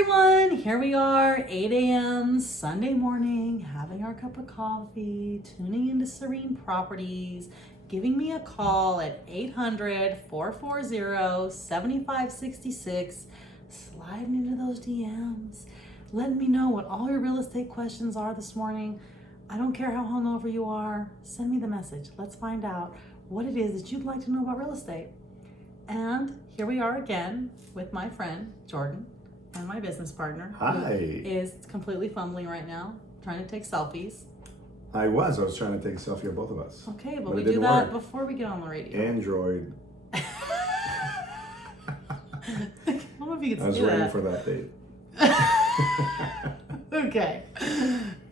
everyone, here we are, 8 a.m. Sunday morning, having our cup of coffee, tuning into Serene Properties, giving me a call at 800-440-7566, sliding into those DMs, letting me know what all your real estate questions are this morning. I don't care how hungover you are, send me the message. Let's find out what it is that you'd like to know about real estate. And here we are again with my friend, Jordan, and my business partner. Hi. Who is completely fumbling right now, trying to take selfies. I was trying to take a selfie of both of us. Okay, but But we it do didn't that work. before we get on the radio. Android. I don't know if you I can was do waiting that. for that date. Okay,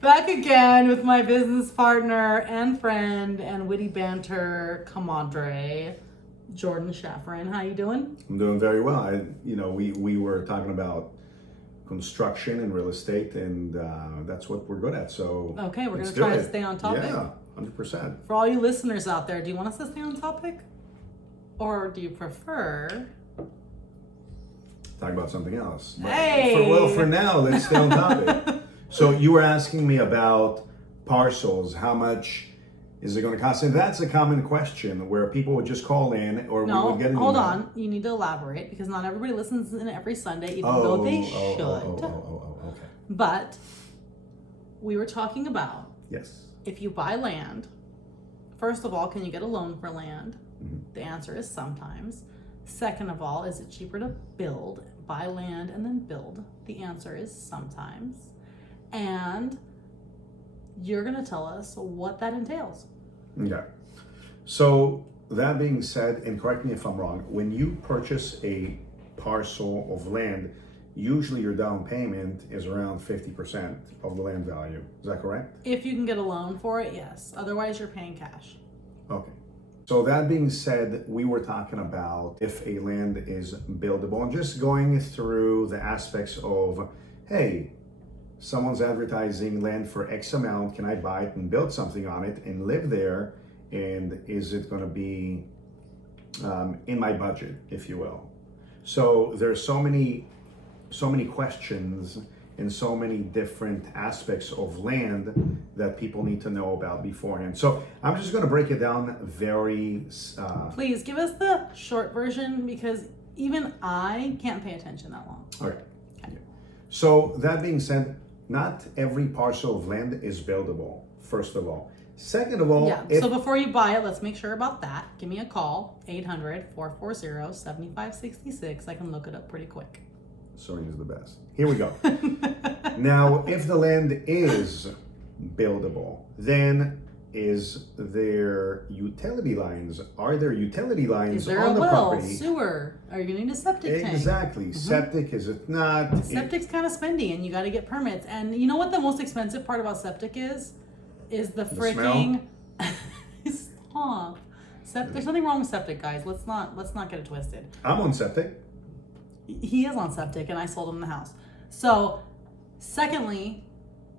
back again with my business partner and friend and witty banter compadre, Jordan Shafran. How you doing? I'm doing very well. We were talking about construction and real estate, and that's what we're good at. So Okay, we're let's gonna try do to it. stay on topic. Yeah, 100%. For all you listeners out there, do you want us to stay on topic? Or do you prefer... Talk about something else. But Hey! for now, let's stay on topic. So you were asking me about parcels. How much is it going to cost? And that's a common question where people would just call in, or we No, would get an hold email. on. You need to elaborate because not everybody listens in every Sunday, even though they should. Okay. But we were talking about Yes. if you buy land, first of all, can you get a loan for land? Mhm. The answer is sometimes. Second of all, is it cheaper to buy land and then build? The answer is sometimes. And you're going to tell us what that entails. Yeah. So that being said, and correct me if I'm wrong, when you purchase a parcel of land, usually your down payment is around 50% of the land value. Is that correct? If you can get a loan for it, yes. Otherwise, you're paying cash. Okay. So that being said, we were talking about if a land is buildable and just going through the aspects of, hey, someone's advertising land for X amount, can I buy it and build something on it and live there? And is it going to be in my budget, if you will? So there's so many questions and so many different aspects of land that people need to know about beforehand. So I'm just going to break it down very... Please give us the short version because even I can't pay attention that long. Okay. Yeah. So that being said, not every parcel of land is buildable, first of all. Second of all, Yeah, so before you buy it, let's make sure about that. Give me a call, 800-440-7566. I can look it up pretty quick. Serene is the best. Here we go. Now, if the land is buildable, then is there utility lines? Are there utility lines Is there on a the well, property? sewer? Are you gonna need a septic tank? Exactly. Septic, is it not? Septic's kind of spendy and you got to get permits. And you know what the most expensive part about septic is? Is the freaking... Stop. There's nothing wrong with septic, guys. Let's not get it twisted. I'm on septic. He is on septic and I sold him the house. So,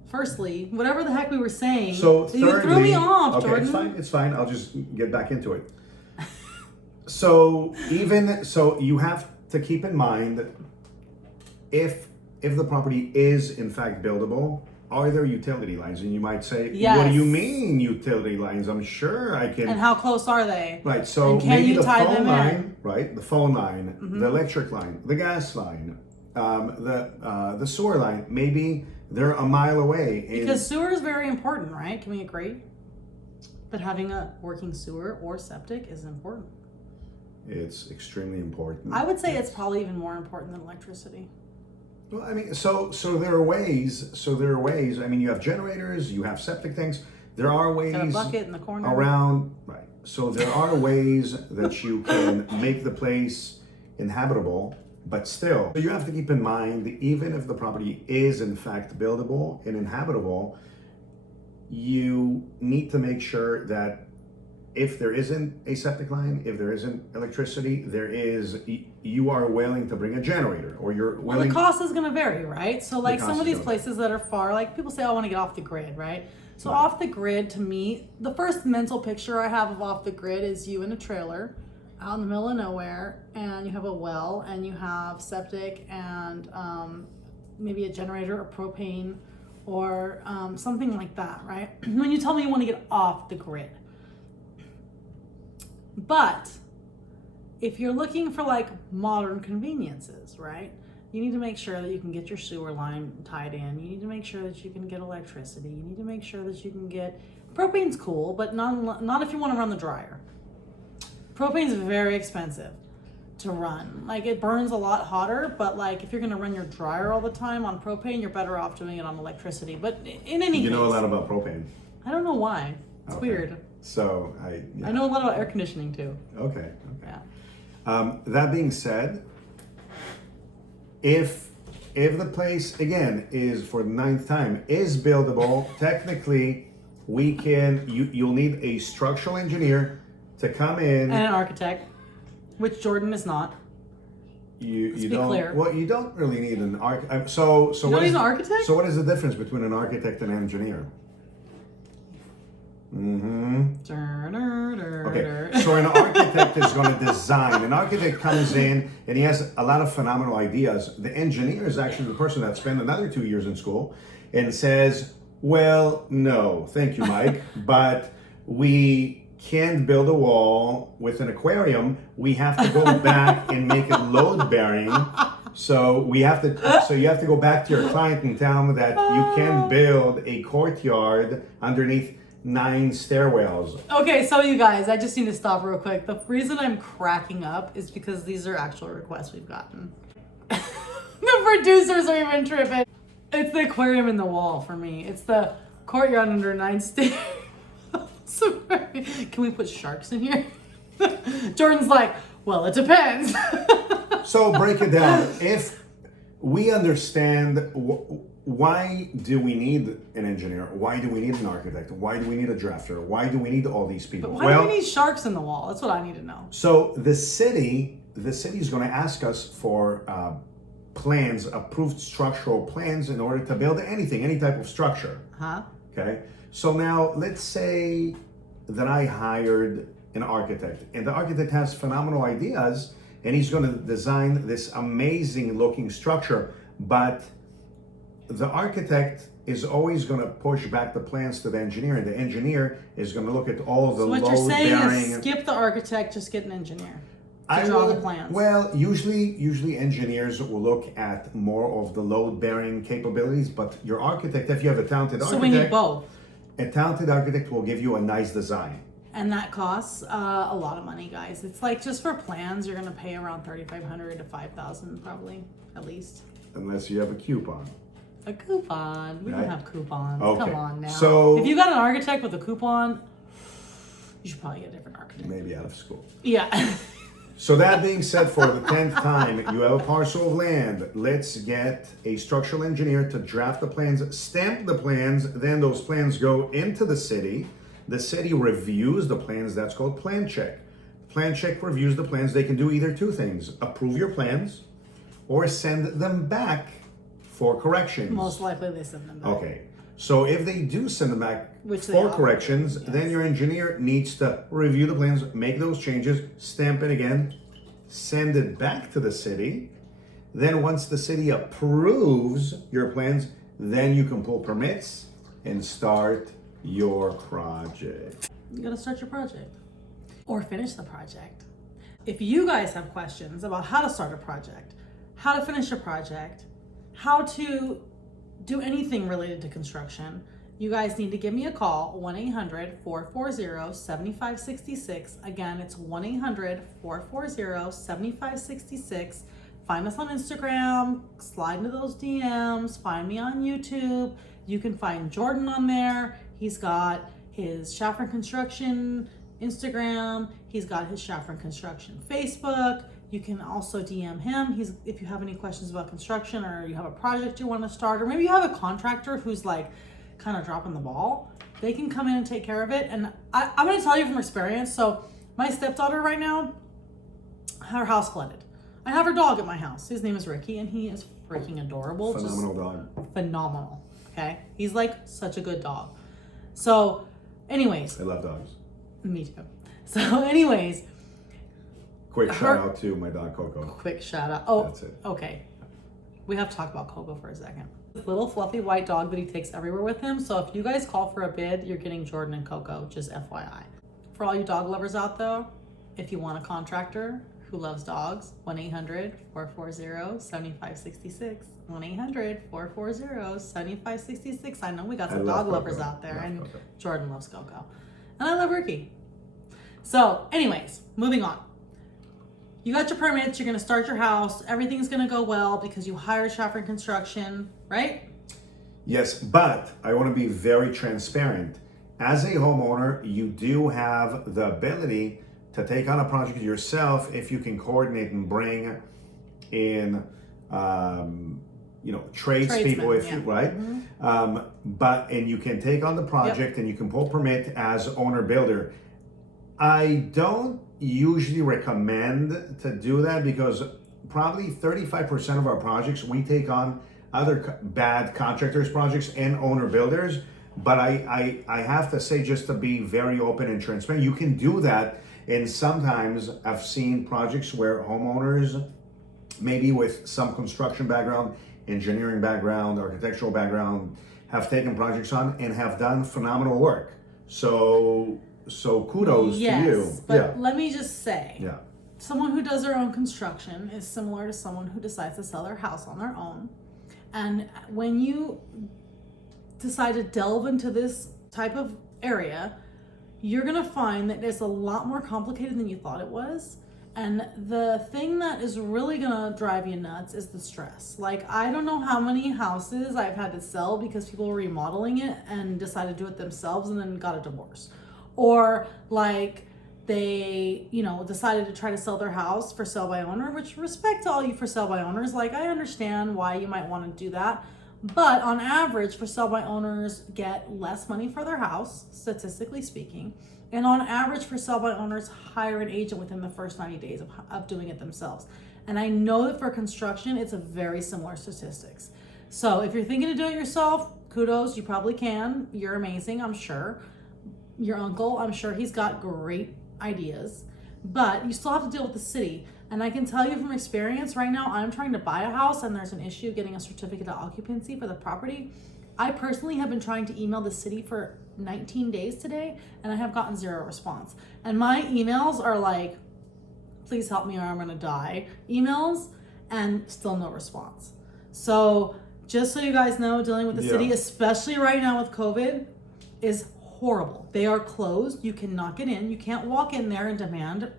firstly, whatever the heck we were saying, So you threw me off, okay, Jordan. it's fine. I'll just get back into it. So you have to keep in mind if the property is in fact buildable, are there utility lines? And you might say, Yes. what do you mean utility lines? I'm sure I can. And how close are they? Right, so And can maybe you the tie phone them in? line, right? The phone line, the electric line, the gas line, the sewer line. Maybe they're a mile away. And Because sewer is very important, right? Can we agree? That having a working sewer or septic is important. it's extremely important. I would say it's probably even more important than electricity. Well, I mean, so there are ways. I mean, you have generators, you have septic tanks. There are ways Got a bucket in the corner. around, right? So there are ways that you can make the place inhabitable, but still, you have to keep in mind that even if the property is in fact buildable and inhabitable, you need to make sure that if there isn't a septic line, if there isn't electricity, you are willing to bring a generator, or you're Well, willing. the cost is going to vary, right? So like cost some of is these gonna places that are far, like people say, I want to get off the grid, right? So Right. off the grid, to me, the first mental picture I have of off the grid is you in a trailer out in the middle of nowhere, and you have a well, and you have septic and maybe a generator or propane or something like that, right? When you tell me you want to get off the grid. But if you're looking for like modern conveniences, right? You need to make sure that you can get your sewer line tied in. You need to make sure that you can get electricity. You need to make sure that you can get, propane's cool, but not if you want to run the dryer. Propane's very expensive to run. Like it burns a lot hotter, but like if you're going to run your dryer all the time on propane, you're better off doing it on electricity. But in any case. You know a lot about propane. I don't know why. It's weird. So I know a lot about air conditioning too. Okay. Yeah. That being said, if the place again is for the 9th time is buildable, technically you'll need a structural engineer to come in and an architect, which Jordan is not. You be don't. clear. Well, you don't really need an architect. So you don't need an architect? So what is the difference between an architect and an engineer? Okay, so an architect is going to design. An architect comes in and he has a lot of phenomenal ideas. The engineer is actually the person that spent another 2 years in school and says, well, no, thank you, Mike, but we can't build a wall with an aquarium. We have to go back and make it load bearing. So you have to go back to your client and tell them that you can build a courtyard underneath 9 stairwells. Okay, so you guys, I just need to stop real quick. The reason I'm cracking up is because these are actual requests we've gotten. The producers are even tripping. It's the aquarium in the wall for me. It's the courtyard under 9 stairs. Can we put sharks in here? Jordan's like, well, it depends. So break it down. If we understand why do we need an engineer? Why do we need an architect? Why do we need a drafter? Why do we need all these people? But why do we need sharks in the wall? That's what I need to know. So the city is going to ask us for plans, approved structural plans in order to build anything, any type of structure. Okay. So now let's say that I hired an architect and the architect has phenomenal ideas and he's going to design this amazing looking structure, but the architect is always going to push back the plans to the engineer, and the engineer is going to look at all the what load you're saying bearing. Is skip the architect, just get an engineer to draw the plans. Well, usually engineers will look at more of the load bearing capabilities, but your architect, if you have a talented architect, so we need both. A talented architect will give you a nice design. And that costs a lot of money, guys. It's like just for plans, you're going to pay around $3,500 to $5,000 probably, at least. Unless you have a coupon. A coupon. We don't have coupons. Okay. Come on now. So if you got an architect with a coupon, you should probably get a different architect. Maybe out of school. Yeah. So that being said, for the 10th time, you have a parcel of land. Let's get a structural engineer to draft the plans, stamp the plans, then those plans go into the city. The city reviews the plans. That's called plan check. Plan check reviews the plans. They can do either two things: approve your plans or send them back for corrections. Most likely they send them back. Okay. So if they do send them back Which for corrections, then your engineer needs to review the plans, make those changes, stamp it again, send it back to the city. Then once the city approves your plans, then you can pull permits and start your project. You gotta start your project or finish the project. If you guys have questions about how to start a project, how to finish a project, how to do anything related to construction, you guys need to give me a call, 1-800-440-7566. Again, it's 1-800-440-7566. Find us on Instagram, slide into those DMs, find me on YouTube. You can find Jordan on there. He's got his Shafran Construction Instagram. He's got his Shafran Construction Facebook. You can also DM him. If you have any questions about construction, or you have a project you want to start, or maybe you have a contractor who's like kind of dropping the ball, they can come in and take care of it. And I'm going to tell you from experience. So my stepdaughter right now, her house flooded. I have her dog at my house. His name is Ricky, and he is freaking adorable. Phenomenal dog. Phenomenal. Okay. He's like such a good dog. So anyways. I love dogs. Me too. So anyways. Quick shout out to my dog Coco. Quick shout out. Oh, that's it. Okay. We have to talk about Coco for a second. This little fluffy white dog that he takes everywhere with him. So if you guys call for a bid, you're getting Jordan and Coco, just FYI. For all you dog lovers out there, if you want a contractor who loves dogs, 1-800-440-7566. 1-800-440-7566. I know we got some dog lovers out there, and Jordan loves Coco. And I love Ricky. So anyways, moving on. You got your permits, you're gonna start your house, everything's gonna go well because you hired Shafran Construction, right? Yes, but I want to be very transparent. As a homeowner, you do have the ability to take on a project yourself if you can coordinate and bring in, tradespeople, if you right. And you can take on the project and you can pull permit as owner builder. I don't usually recommend to do that because probably 35% of our projects we take on other bad contractors projects and owner builders. But I have to say, just to be very open and transparent, you can do that. And sometimes I've seen projects where homeowners, maybe with some construction background, engineering background, architectural background, have taken projects on and have done phenomenal work. So kudos to you. But let me just say, someone who does their own construction is similar to someone who decides to sell their house on their own. And when you decide to delve into this type of area, you're gonna find that it's a lot more complicated than you thought it was. And the thing that is really gonna drive you nuts is the stress. Like, I don't know how many houses I've had to sell because people were remodeling it and decided to do it themselves and then got a divorce. Or like they, decided to try to sell their house for sale by owner, which, respect to all you for sale by owners. Like, I understand why you might want to do that. But on average, for sale by owners get less money for their house, statistically speaking. And on average, for sale by owners, hire an agent within the first 90 days of doing it themselves. And I know that for construction, it's a very similar statistics. So if you're thinking to do it yourself, kudos, you probably can. You're amazing, I'm sure. Your uncle, I'm sure he's got great ideas. But you still have to deal with the city. And I can tell you from experience, right now, I'm trying to buy a house and there's an issue getting a certificate of occupancy for the property. I personally have been trying to email the city for 19 days today, and I have gotten 0 response. And my emails are like, please help me or I'm gonna die emails, and still no response. So just so you guys know, dealing with the city, especially right now with COVID, is horrible. They are closed. You cannot get in. You can't walk in there and demand.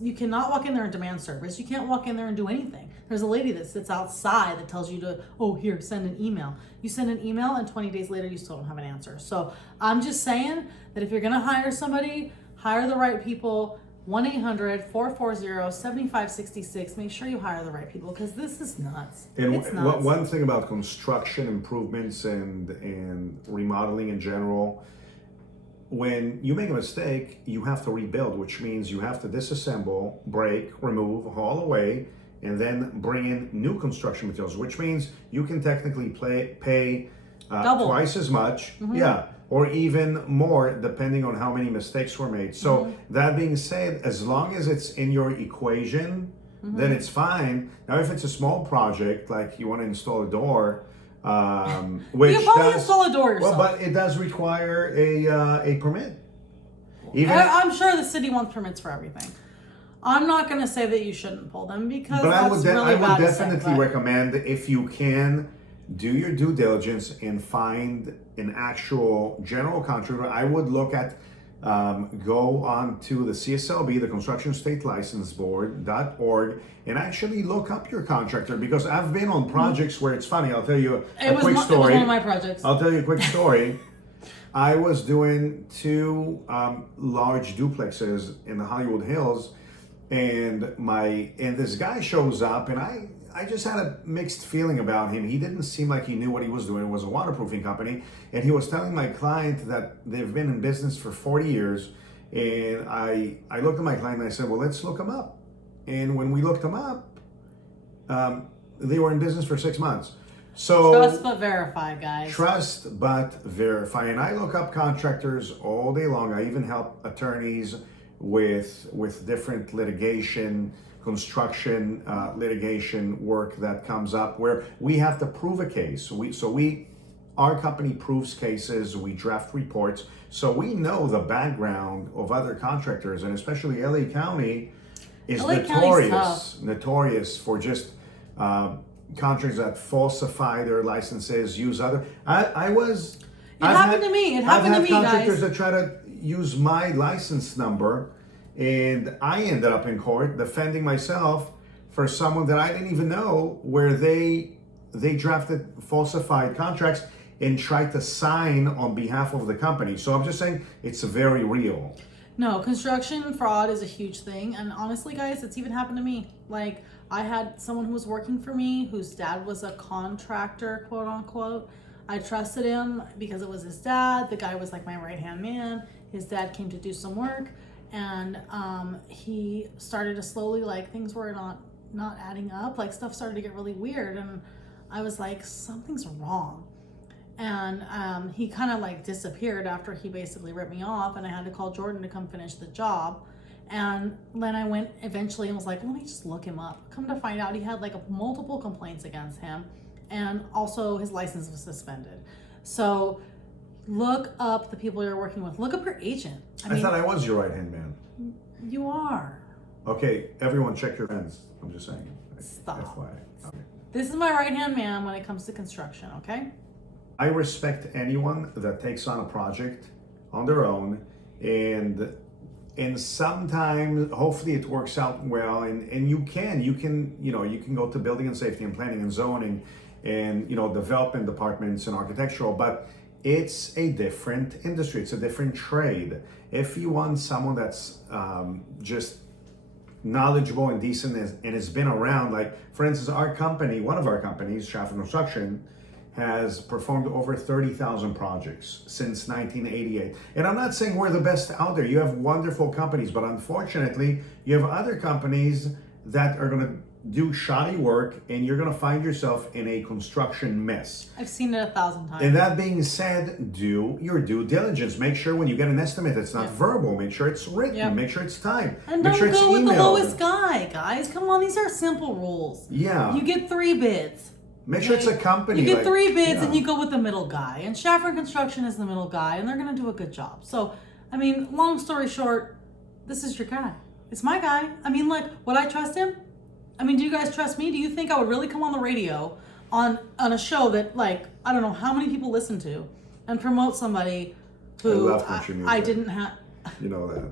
You cannot walk in there and demand service. You can't walk in there and do anything. There's a lady that sits outside that tells you to, here, send an email. You send an email and 20 days later, you still don't have an answer. So I'm just saying that if you're going to hire somebody, hire the right people. 1-800-440-7566. Make sure you hire the right people because this is nuts. And it's nuts. One thing about construction improvements and remodeling in general, when you make a mistake, you have to rebuild, which means you have to disassemble, break, remove, haul away, and then bring in new construction materials, which means you can technically pay twice as much, or even more, depending on how many mistakes were made. So that being said, as long as it's in your equation, then it's fine. Now, if it's a small project, like you want to install a door, which you probably install a door yourself. Well, but it does require a permit. I'm sure the city wants permits for everything. I'm not going to say that you shouldn't pull them because I would definitely recommend, if you can, do your due diligence and find an actual general contractor. I would look at go on to the CSLB, the Construction State License Board.org, and actually look up your contractor, because I've been on projects where it's funny. I'll tell you a quick story. It was one of my projects. I'll tell you a quick story. I was doing 2 large duplexes in the Hollywood Hills, and this guy shows up, and I just had a mixed feeling about him. He didn't seem like he knew what he was doing. It was a waterproofing company, and he was telling my client that they've been in business for 40 years. And I looked at my client and I said, well, let's look them up. And when we looked them up, they were in business for 6 months. So trust but verify, guys. Trust but verify. And I look up contractors all day long. I even help attorneys with different litigation, construction litigation work that comes up where we have to prove a case. Our company proves cases, we draft reports, so we know the background of other contractors, and especially LA County is notorious for just contractors that falsify their licenses, use other. It happened to me, guys. I've had contractors that try to use my license number, and I ended up in court defending myself for someone that I didn't even know, where they drafted falsified contracts and tried to sign on behalf of the company. So I'm just saying it's very real. No, construction fraud is a huge thing. And honestly, guys, it's even happened to me. Like, I had someone who was working for me whose dad was a contractor, quote unquote. I trusted him because it was his dad. The guy was like my right-hand man. His dad came to do some work, and he started to slowly, like, things were not adding up. Like, stuff started to get really weird, and I was like, something's wrong. And he kind of like disappeared after he basically ripped me off, and I had to call Jordan to come finish the job. And then I went eventually and was like, let me just look him up. Come to find out, he had like multiple complaints against him, and also his license was suspended. So look up the people you're working with. Look up your agent. I thought I was your right-hand man. You are. Okay, everyone check your friends. I'm just saying. Stop. FYI. Okay. This is my right-hand man when it comes to construction, okay? I respect anyone that takes on a project on their own, and sometimes hopefully it works out well, and you can go to building and safety and planning and zoning and development departments and architectural, but it's a different industry, it's a different trade. If you want someone that's just knowledgeable and decent and has been around, like for instance one of our companies, Shafran Construction, has performed over 30,000 projects since 1988. And I'm not saying we're the best out there. You have wonderful companies, but unfortunately, you have other companies that are gonna do shoddy work, and you're gonna find yourself in a construction mess. I've seen it 1,000 times. And that being said, do your due diligence. Make sure when you get an estimate, it's not verbal. Make sure it's written. Yep. Make sure it's timed. And make don't sure it's go with the emailed. lowest guy, guys. Come on, these are simple rules. Yeah. You get 3 bids. Make sure it's a company. You get 3 bids, and you go with the middle guy. And Shafran Construction is the middle guy, and they're going to do a good job. So, I mean, long story short, this is your guy. It's my guy. I mean, like, would I trust him? I mean, do you guys trust me? Do you think I would really come on the radio on a show that, like, I don't know how many people listen to, and promote somebody who I didn't have? You know that.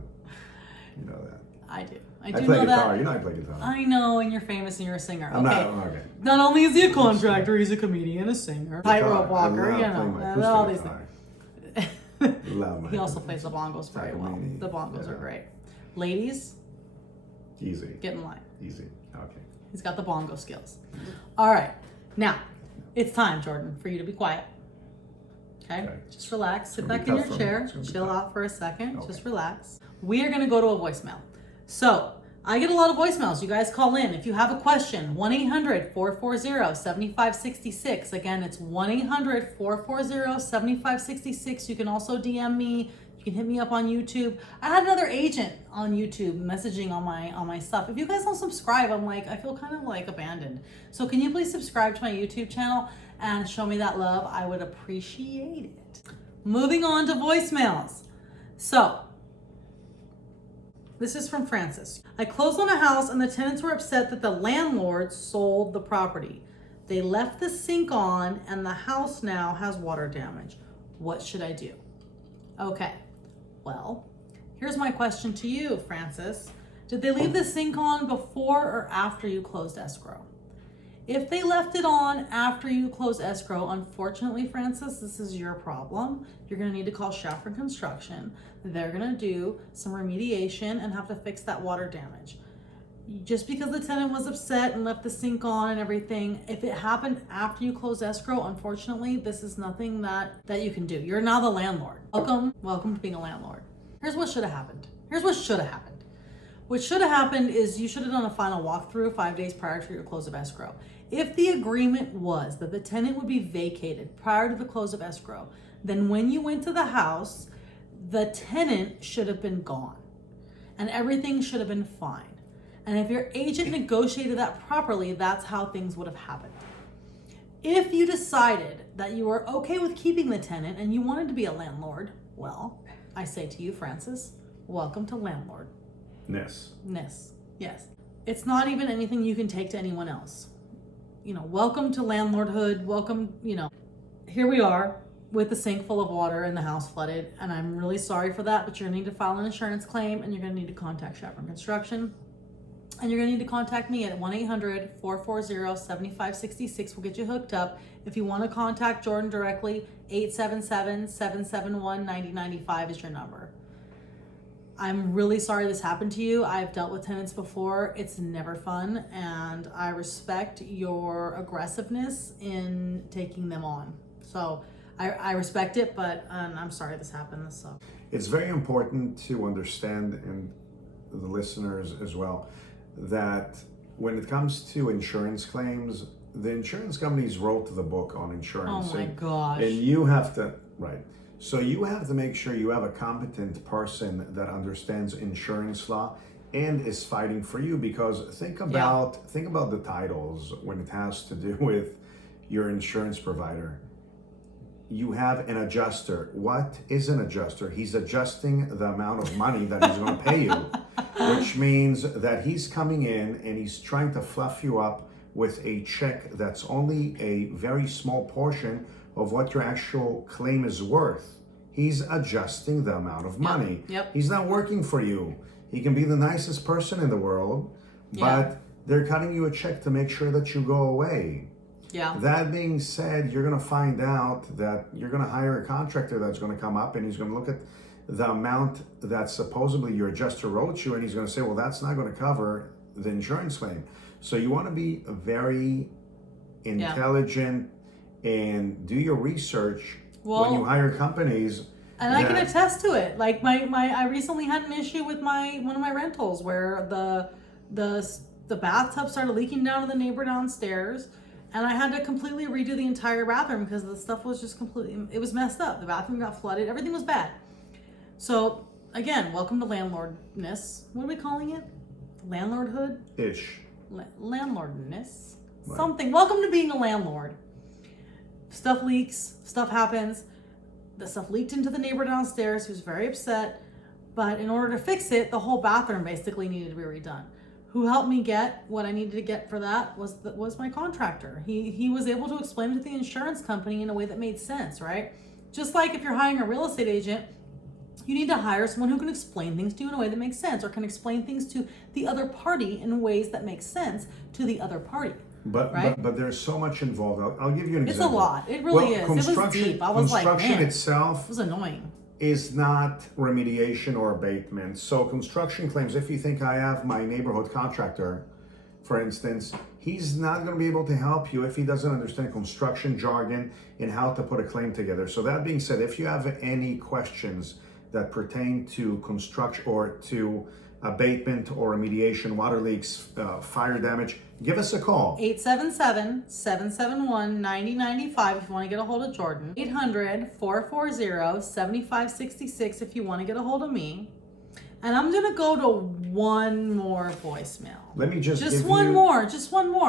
You know that. I do. I play know guitar. that. You know I play guitar. I know, and you're famous and you're a singer. I'm not. Not only is he a contractor, he's a comedian, a singer, tightrope walker, all these things. He also plays the bongos very well. The bongos are great. Ladies, easy. Get in line. Easy. Okay. He's got the bongo skills. All right. Now, it's time, Jordan, for you to be quiet. Okay? Just relax. Sit back in your chair. Chill out for a second. Okay. Just relax. We are going to go to a voicemail. So, I get a lot of voicemails. You guys call in. If you have a question, 1-800-440-7566. Again, it's 1-800-440-7566. You can also DM me. You can hit me up on YouTube. I had another agent on YouTube messaging on my stuff. If you guys don't subscribe, I feel kind of like abandoned. So can you please subscribe to my YouTube channel and show me that love? I would appreciate it. Moving on to voicemails. So, this is from Francis. I closed on a house and the tenants were upset that the landlord sold the property. They left the sink on and the house now has water damage. What should I do? Okay, well, here's my question to you, Francis. Did they leave the sink on before or after you closed escrow? If they left it on after you closed escrow, unfortunately, Francis, this is your problem. You're gonna need to call Shafran Construction. They're gonna do some remediation and have to fix that water damage. Just because the tenant was upset and left the sink on and everything, if it happened after you closed escrow, unfortunately, this is nothing that you can do. You're now the landlord. Welcome to being a landlord. Here's what should have happened. What should have happened is you should have done a final walkthrough 5 days prior to your close of escrow. If the agreement was that the tenant would be vacated prior to the close of escrow, then when you went to the house, the tenant should have been gone and everything should have been fine. And if your agent negotiated that properly, that's how things would have happened. If you decided that you were okay with keeping the tenant and you wanted to be a landlord, well, I say to you, Francis, welcome to landlordness. Yes. It's not even anything you can take to anyone else. Welcome to landlordhood. Welcome, here we are with the sink full of water and the house flooded. And I'm really sorry for that, but you're gonna need to file an insurance claim and you're gonna need to contact Shafran Construction. And you're gonna need to contact me at 1-800-440-7566. We'll get you hooked up. If you wanna contact Jordan directly, 877-771-9095 is your number. I'm really sorry this happened to you. I've dealt with tenants before. It's never fun, and I respect your aggressiveness in taking them on. So I respect it, but I'm sorry this happened. This sucks. It's very important to understand, and the listeners as well, that when it comes to insurance claims, the insurance companies wrote the book on insurance. Oh my gosh. And you have to, right. So you have to make sure you have a competent person that understands insurance law and is fighting for you, because think about the titles when it has to do with your insurance provider. You have an adjuster. What is an adjuster? He's adjusting the amount of money that he's going to pay you, which means that he's coming in and he's trying to fluff you up with a check that's only a very small portion of what your actual claim is worth. He's adjusting the amount of money. Yep. He's not working for you. He can be the nicest person in the world, but they're cutting you a check to make sure that you go away. Yeah. That being said, you're going to find out that you're going to hire a contractor that's going to come up and he's going to look at the amount that supposedly your adjuster wrote you, and he's going to say, well, that's not going to cover the insurance claim. So you want to be very intelligent and do your research when you hire companies. And I can attest to it. Like I recently had an issue with one of my rentals where the bathtub started leaking down to the neighbor downstairs, and I had to completely redo the entire bathroom because the stuff was just it was messed up. The bathroom got flooded. Everything was bad. So again, welcome to landlordness. What are we calling it? Landlordhood? Ish. Landlordness. Right. Something. Welcome to being a landlord. Stuff leaks, stuff happens. The stuff leaked into the neighbor downstairs, who was very upset. But in order to fix it, the whole bathroom basically needed to be redone. Who helped me get what I needed to get for that was my contractor. He was able to explain it to the insurance company in a way that made sense, right? Just like if you're hiring a real estate agent, you need to hire someone who can explain things to you in a way that makes sense, or can explain things to the other party in ways that make sense to the other party. But there's so much involved. I'll give you an example. It's a lot. It really is. It was deep. I was like, man, construction itself it was annoying. Is not remediation or abatement. So construction claims, if you think I have my neighborhood contractor, for instance, he's not going to be able to help you if he doesn't understand construction jargon and how to put a claim together. So that being said, if you have any questions that pertain to construction or to abatement or remediation, water leaks, fire damage, give us a call. 877-771-9095 if you want to get a hold of Jordan. 800-440-7566 if you want to get a hold of me. And I'm going to go to one more voicemail. Let me just give one more.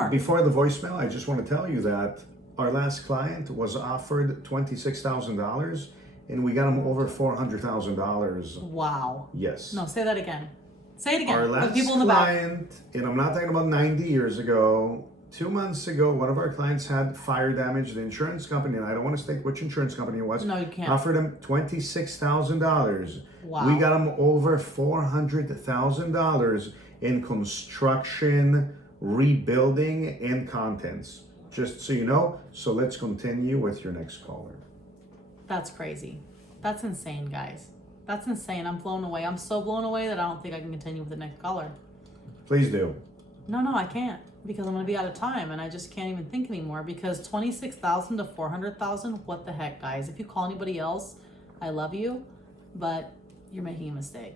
Before the voicemail, I just want to tell you that our last client was offered $26,000 and we got him over $400,000. Wow. Yes. No, say that again. Say it again. Our last people in the client, and I'm not talking about 90 years ago, 2 months ago, one of our clients had fire damage. The insurance company, and I don't want to state which insurance company it was, no, you can't, offered him $26,000. Wow. We got him over $400,000 in construction, rebuilding, and contents. Just so you know. So let's continue with your next caller. That's crazy. That's insane, guys. That's insane. I'm blown away. I'm so blown away that I don't think I can continue with the next caller. Please do. No, I can't, because I'm going to be out of time and I just can't even think anymore, because 26,000 to 400,000, what the heck, guys? If you call anybody else, I love you, but you're making a mistake.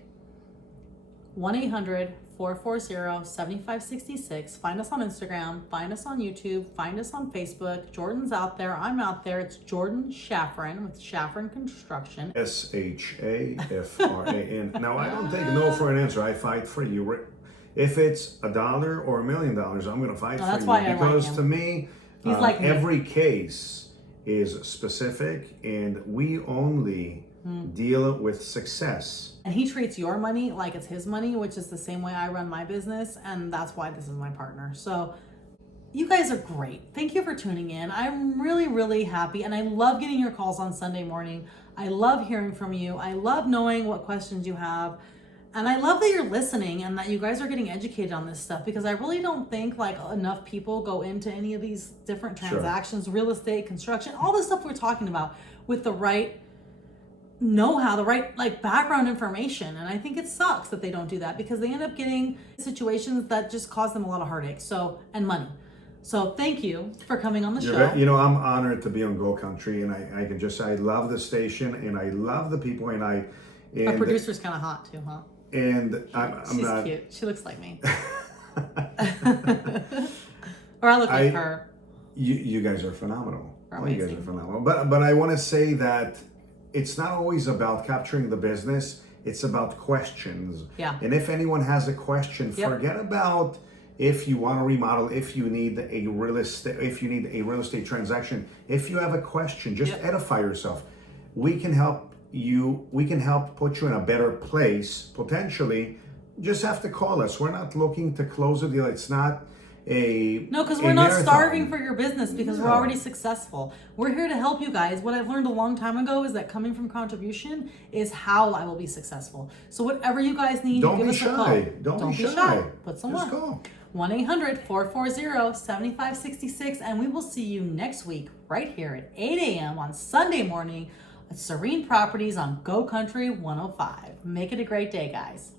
1-800-440-7566. Find us on Instagram, find us on YouTube, find us on Facebook. Jordan's out there, I'm out there. It's Jordan Shafran with Shafran Construction. Shafran. Now, I don't take no for an answer. I fight for you. If it's $1 or $1 million, I'm going to fight for that's you, why I like because him. to me, He's like me. every case is specific, and we only deal with success. And he treats your money like it's his money, which is the same way I run my business, and that's why this is my partner. So you guys are great. Thank you for tuning in. I'm really, really happy, and I love getting your calls on Sunday morning. I love hearing from you. I love knowing what questions you have. And I love that you're listening and that you guys are getting educated on this stuff, because I really don't think like enough people go into any of these different transactions, real estate, construction, all the stuff we're talking about with the right know-how, the right like background information. And I think it sucks that they don't do that, because they end up getting situations that just cause them a lot of heartache and money. So thank you for coming on the show. You know, I'm honored to be on Go Country, and I can just say I love the station, and I love the people, and Our producer's kind of hot too, huh? And I'm She's not cute. She looks like me. Or I look like her. You guys are phenomenal. Amazing. You guys are phenomenal. But I want to say that it's not always about capturing the business. It's about questions. Yeah. And if anyone has a question, forget about if you want to remodel, if you need a real estate transaction. If you have a question, just edify yourself. We can help you. We can help put you in a better place potentially. Just have to call us. We're not looking to close a deal. It's not because we're not starving for your business, because we're already successful. We're here to help you guys. What I've learned a long time ago is that coming from contribution is how I will be successful. So whatever you guys need, don't give be us shy. a call. Don't be shy. Put some Just more. call. 1-800-440-7566, and we will see you next week right here at 8 a.m. on Sunday morning at Serene Properties on Go Country 105. Make it a great day, guys.